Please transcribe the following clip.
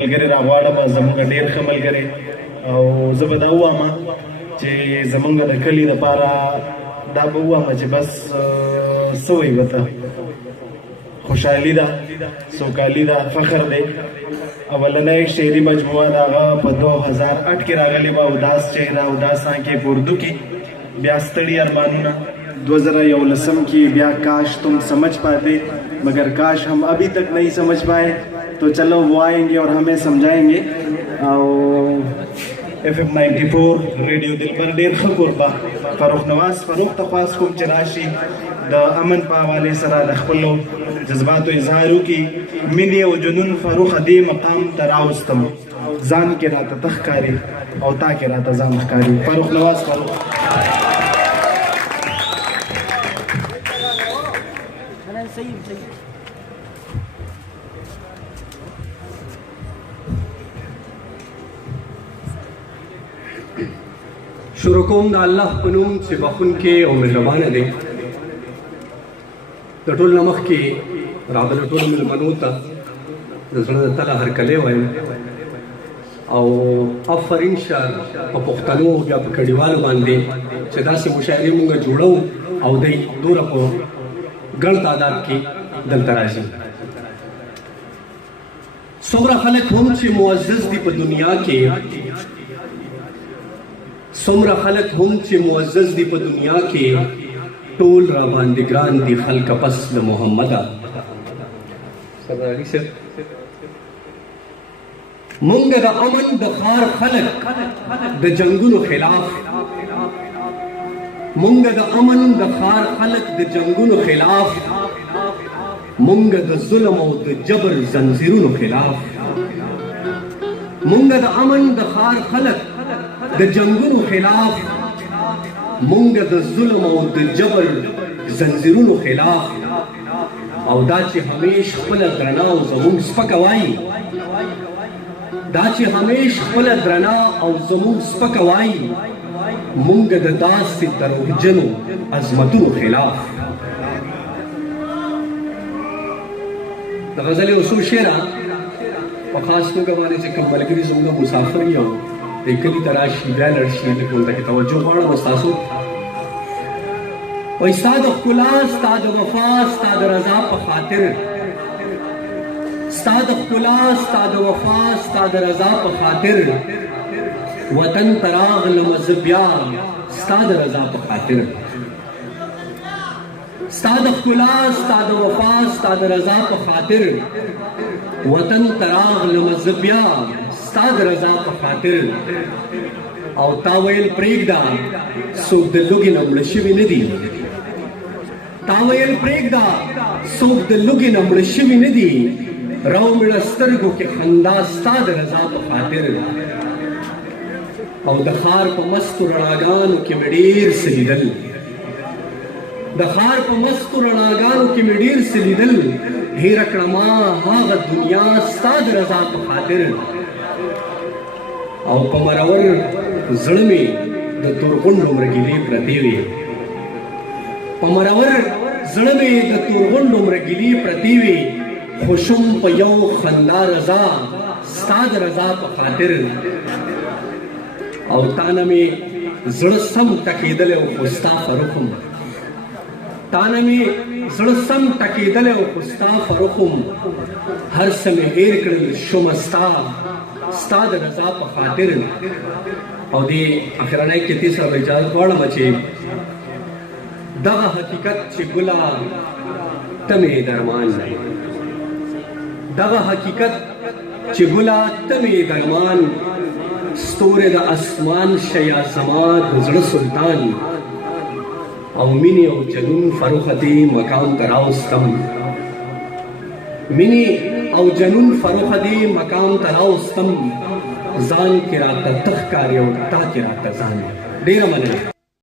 ملګري راغواړم زمونږ ډېر ښه ملګري او زه به دا ووایم چې زمونږ د کلي دپاره دا به ووایم چې بس څه وایي ورته خوشحالي ده سوکالي ده فخر دی اولنۍ شعري مجموعه د هغه په 2008 کې راغلې وه اوداس چهره اوداس آنکھیں په اردو کې بیا ستړي ارمانونه 2011 की ब्या काश तुम समझ पाते मगर काश हम अभी तक नहीं समझ पाए तो चलो वो आएंगे और हमें समझाएंगे FM 94 रेडियो दिल पर डेर खकुरबा फारूक नवाज फारूक तपास कोम चराशी د امن په حواله سره د خپل جذباتو اظهارو کی مینې او جنون فاروق دی مقام تراوستم ځان کې راته تخکاری او تا کې راته ځان ښکاری فاروق نواز فاروق شروع کوم د الله په نوم چې بخښونکی او مهربانه دی د ټول نه مخکې راغلو ټولو مېلمنو ته د زړه د تله هرکلی وایم او افرین شه په پښتنو بیا په کډیوالو باندې چې داسې مشاعرې مونږ جوړو او دی دومره په ګڼ تعداد کې دلته راځي څومره خلک هم چې معزز دي په دنیا کې څومره خلک هم چې معزز دي په دنیا کې ټول را باندې ګران دي خلک پس د محمده مونږ د امن د ښار خلک د جنګونو خلاف مونږ د امن د ښار خلک د جنګونو خلاف مونږ د ظلم او د جبر زنځیرونو خلاف مونږ د امن د ښار خلک د جنګونو خلاف مونږ د ظلم او د جبر زنځیرونو خلاف او دا چې همیش خپله درنه او زمونږ سپکه وایي دا چې همیش خپله درنه او زمونږ سپکه وایي مونږ د داسې دروغجنو عظمتونو خلاف د غزل یو څو شعره په خاص توګه باندې چې کوم ملګري زموږ مسافر یو د کلي ته راشي بیا لاړ شي لږ ورته کې توجه غواړم ستاسو وایي ستا د ښکلا ستا د وفا ستا د رضا په خاطر ستا د ښکلا ستا د وفا ستا د رضا په خاطر وطن ته راغلمه زه بیا ستا د رضا په خاطر ستا د ښکلا ستا د وفا ستا د رضا په خاطر وطن ته راغلمه زه بیا ستا د رضا په خاطر او تا ویل پرېږده څوک د لوږې نه مړه شوي نه دي تا ویل پرېږده څوک د لوږې نه مړه شوي نه دي راومړه سترګو کې خندا ستا د رضا په خاطر او د ښار په مستو رڼاګانو کې مې ډېر څه لیدل د ښار په مستو رڼاګانو کې مې ډېر څه لیدل هېره کړه ما هغه دنیا ستا د رضا په خاطر او په مرور زړه مې د تورغونډو مرګیلې پرتې وې په مرور زړه مې د تورغونډو مرګیلې پرتې وې خوشم په یو خندا رضا ستا د رضا په خاطر او تا نه مې زړه سم ټکېدلی او خو ستا فروخم تا نه مې زړه سم ټکېدلی او خو ستا فروخم هر څه مې هېر کړل شومه ستا د رضا په خاطر او دې اخرنۍ کې تیسره به اجازه غواړم چې دغه حقیقت چې ګله ته مې درمان دی دغه حقیقت چې ګله ته مې درمان ستورې د اسمان شه یا زما د زړه سلطان او مینې او جنون فروخه دې مقام ته راوستم مینې او جنون فروخه دې مقام ته راوستم ځان کې راته ته ښکاري او تا کې راته ځان ډېره مننه